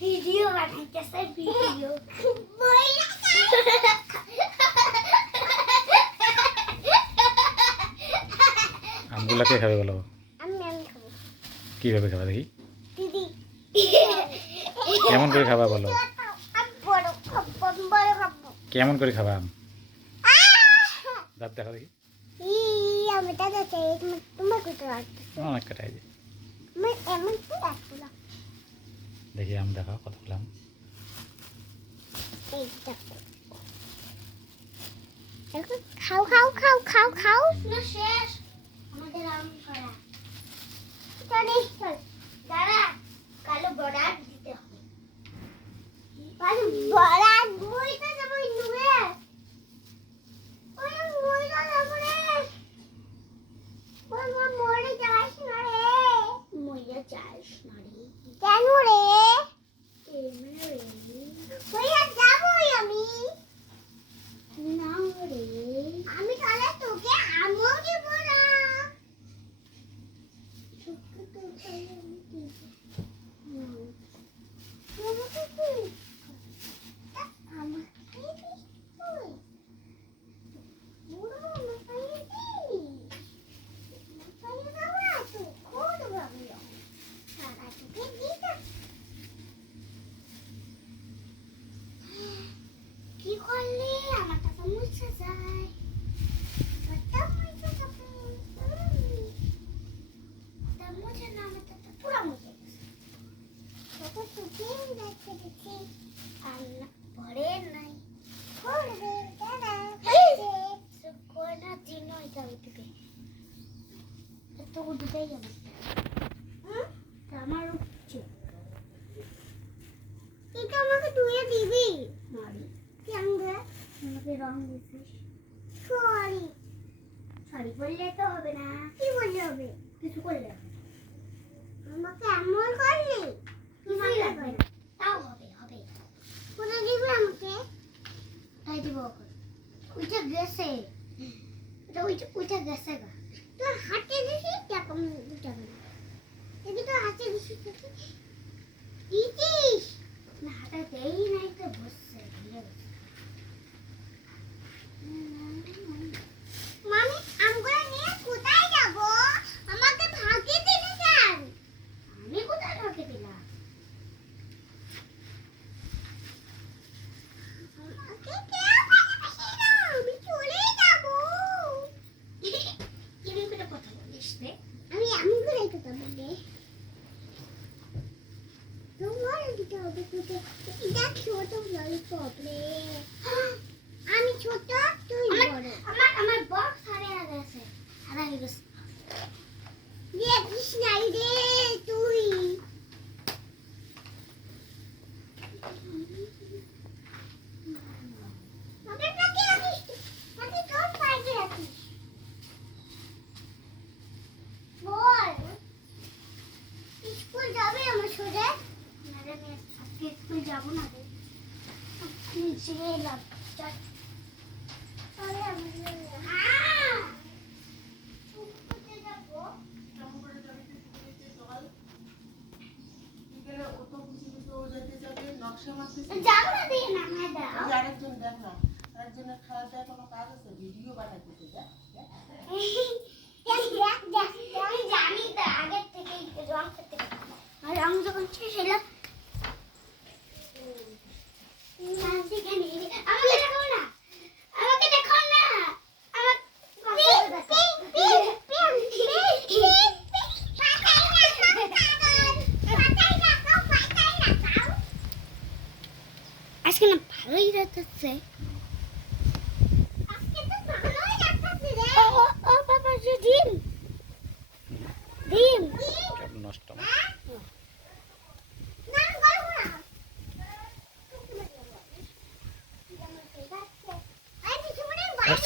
Video বানাইতেছে video আমগুলা কে খাবে বলো? আমি খাবো। কিভাবে খাবা দেখি? দিদি কেমন করে খাবা বলো? বড় খাবো। কেমন করে খাবা আম? দাঁত দেখা দেখি। আমি দাদা চাই তোমার কত রাখতে অনেক কাটাই যে আমি এমন তো রাখবো না। দেখি আম দেখাও কতগুলো আম। এই দেখো খাও খাও খাও খাও খাও না শেষ আমাদের আম করা চলে চল দাঁড়া কালো বড়া দিতে হবে কালো বড়া মুইটা যাব নুয়ে ওই মুইটা যাব রে ওই মরে যাস না রে মরে যাস না রে কেন রে এমনে রে ওইয়া যাবই আমি না রে আমি তাহলে তোকে আমও দিব না তোকে তো তাহলে আমি দিব আমাকে দিস তুই পুরো আমাকে দিস আমাকে দাও না তুই খুব ভালো সারা তোকে দিতে কি করলে আমার টাকা মুছে যায় টাকা মুছে যাবে তা মুছে না আমার টাকা পুরো মুছে গেছে কত সুখে যাচ্ছে দেখছি আর না পড়ে নাই পড়বে দাদা সুকোনা দিন এটা উঠবে তো উঠবেই আমার আমার উঠছে এটা আমাকে ধুয়ে দিবি মারি আমাকে রং দিছিস সরি সরি বললে তো হবে না কি বললে হবে কিছু করলে আমাকে এমন করলি কিছুই লাগবে না তাও হবে হবে কোথায় দিবি আমাকে তাই দিব ওইটা গেছে ওইটা গেছে গা তোর হাতে দিছি টাকা যাবে না দেখি তোর হাতে দিছি দিছিস না হাতে দেই নাই তো বসছে মামি আমগুলো নিয়ে কোথায় যাব আমাকে ভাগে দিলে কেন আমি কোথায় ভাগে দিলাম আমাকে কেউ ভালোবাসে না আমি চলে যাব কিরকম করে কথা বলিস রে আমি আমগুলোই কথা বলি তোমার দিতে হবে তোকে এটা ছোট ললিপপ রে আমি ছোট তুই বড় আমার বক্স হারিয়ে গেছে দেখিস নাই রে তুই বল স্কুল যাবে আমার সোজা আজকে স্কুল যাবো না রে নিচে এলাম চল রং যখন শেষ হলো আমাকে দেখো না আজকে না ভালোই লাগতেছে ও বাবা যে ডিম নষ্ট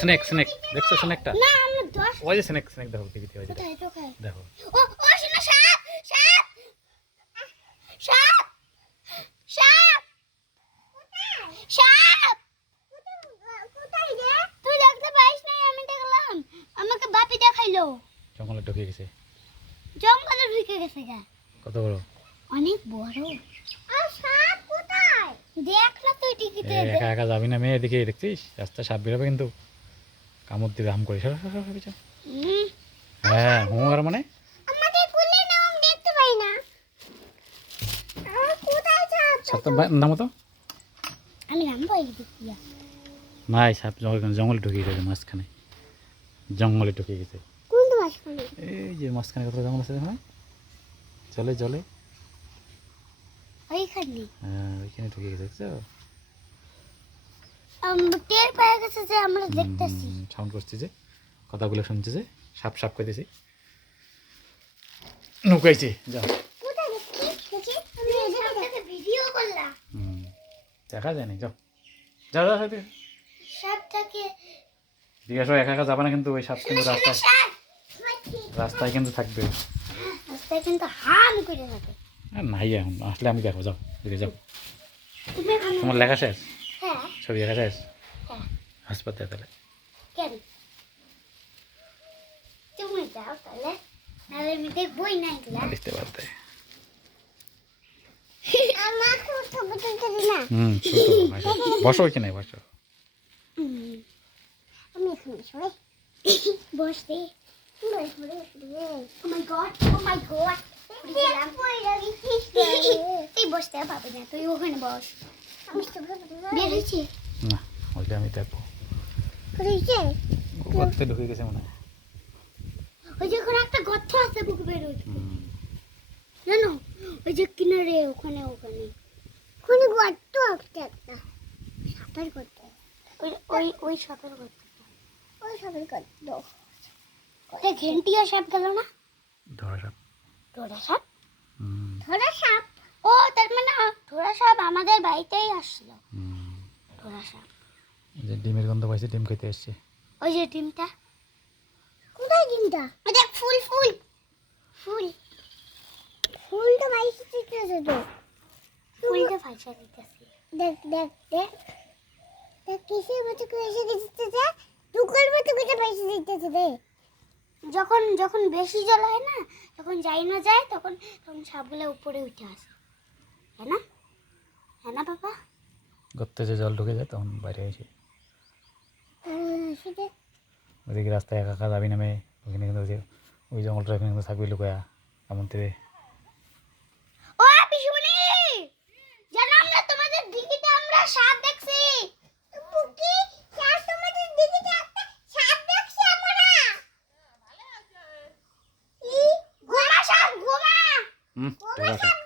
স্নেক স্নেক দেখছো স্নেকটা না আমি 10 ওই যে স্নেক স্নেক দেখো টিভিতে ওই যে কোথায় কোথায় দেখো ও ও শোনো সাপ সাপ সাপ সাপ সাপ জঙ্গলে ঢুকে গেছে। জঙ্গলে ঢুকে গেছে গা। কত বড়? অনেক বড়। আর সাপ কোথায়? দেখ না তুই টিকিতে। একা একা যাবি না মেয়ে, এদিকে দেখছিস রাস্তায় সাপ বেরোবে কিন্তু, কামড় দিবে হাম করে। হ্যাঁ হুঁয়ার মানে আমাদের কুলে না, আমি দেখতে পাই না। কোথায় সাপ? সাপ নামো তো। আমি নামবো এই দিকে। নাই, সাপ জঙ্গলে ঢুকে গেছে, মাঝখানে জঙ্গলে ঢুকে গেছে। কোন মাঝখানে? এই যে মাঝখানে কত জঙ্গল আছে দেখো না, জলে জলে। ওইখানে। হ্যাঁ ওইখানে ঢুকে গেছে, দেখছো? টের পেয়ে গেছে যে আমরা দেখতেছি। সাউন্ড করছি যে, কথাগুলো শুনছে যে, সাপ সাপ কইতেছি, নুকাইছে। যাও। কোথায় দেখছিস? আমি এই সাপটাকে ভিডিও করলাম। দেখা যায় না, যাও যাও যাও। সাপটাকে জিজ্ঞাসা একা একা যাবে না কিন্তু, ওই সাপ কিন্তু রাস্তায় রাস্তায় কিন্তু থাকবে। রাস্তায় কিন্তু হাম করে থাকে। নাই এখন আসলে আমি দেখো, যাও দিকে যাও। তুমি এখানে? তোমার লেখা শেষ? হ্যাঁ। ছবি দেখা শেষ? হ্যাঁ। হাসপাতালে তাহলে কেন? তুমি যাও তাহলে, নাহলে আমি দেখবই না এগুলা। লিখতে পারতে। আমার খুব ছবি তুলতে দি না। বসো ওইখানে, বসো। আমি এখানে সরে বসতে। Oh my god, oh my god. তুই বসতে পারবি না, তুই ওখানে বস। বের হয়েছে? না, ওইটা আমি দেখবো। হয়েছে? গর্তে ঢুকে গেছে মনে হয়। ওই যে ওখানে একটা গর্ত আছে, বুকে বের হয়েছে জানো, ওই যে কিনারে ওখানে ওখানে ওখানে গর্ত আছে একটা, সাপের গর্ত। ওই সাপের গর্ত, ওই সাপের গর্ত। ওটা ঘেন্টিয়া সাপ গেল না? ধরা সাপ। ধরা সাপ? ধরা সাপ? ও তার মানে ধরা সাপ আমাদের বাড়িতেই আসলো। ধরা সাপ। যে ডিমের গন্ধ পাইছে, ডিম খেতে এসছে। ওই যে ডিমটা। কোথায় ডিমটা? দেখ ফুল ফুল ফুল। ফুলটা বাইসে দিতেছে তো। ফুলটা বাইসে দিতেছে। দেখ দেখ দেখ দেখ কিসের মতো করে এসে দিতেছে, দুকার মতো করে বাইসে দিতেছে রে। যখন যখন বেশি জল হয় না, যখন যাই না যায়, তখন তখন সাপগুলো উপরে উঠে আসে, তাই না? হ্যাঁ না বাবা? গর্তে যে জল ঢুকে যায় তখন বাইরে এসে। সেটা ওইদিকে রাস্তায় একা একা যাবি না মেয়ে, ওইখানে কিন্তু ওই জঙ্গলটা এখানে কিন্তু থাকবি লুকায়া, এমন থেকে। ও পিসুমণি, জানাম না তোমাদের দিঘিতে আমরা সাপ দেখছি। বুকি স্যার, তোমাদের দিঘিতে একটা সাপ দেখছি আমরা। ভালো আছে। ই গোমা সাপ, গোমা। ধরা সাপ।